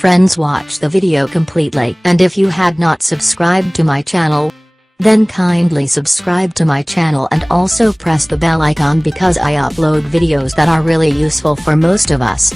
friends watch the video completely. And if you had not subscribed to my channel, then kindly subscribe to my channel and also press the bell icon because I upload videos that are really useful for most of us.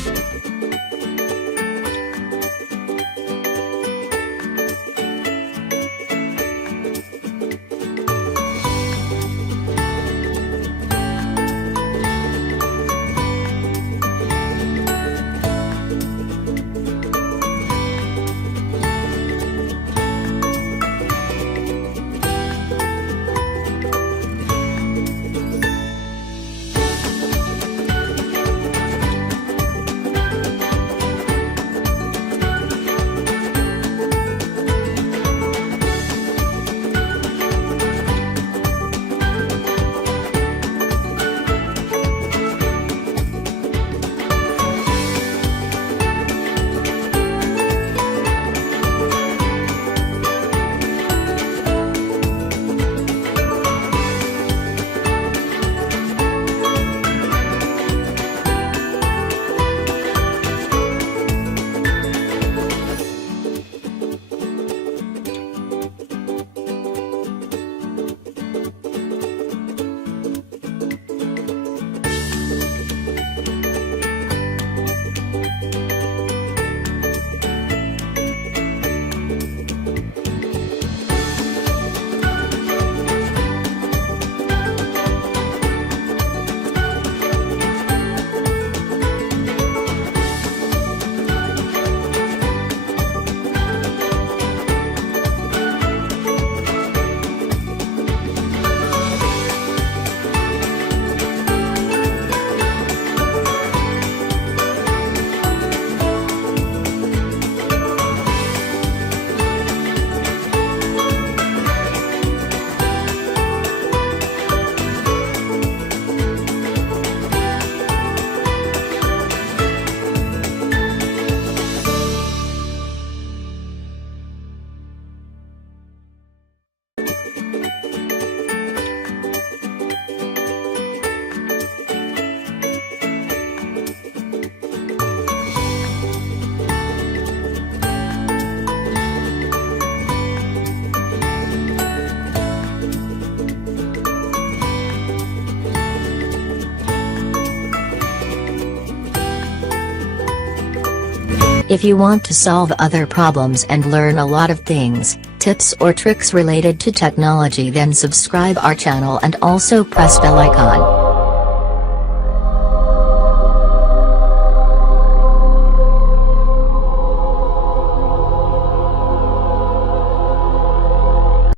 If you want to solve other problems and learn a lot of things, tips or tricks related to technology, then subscribe our channel and also press bell icon.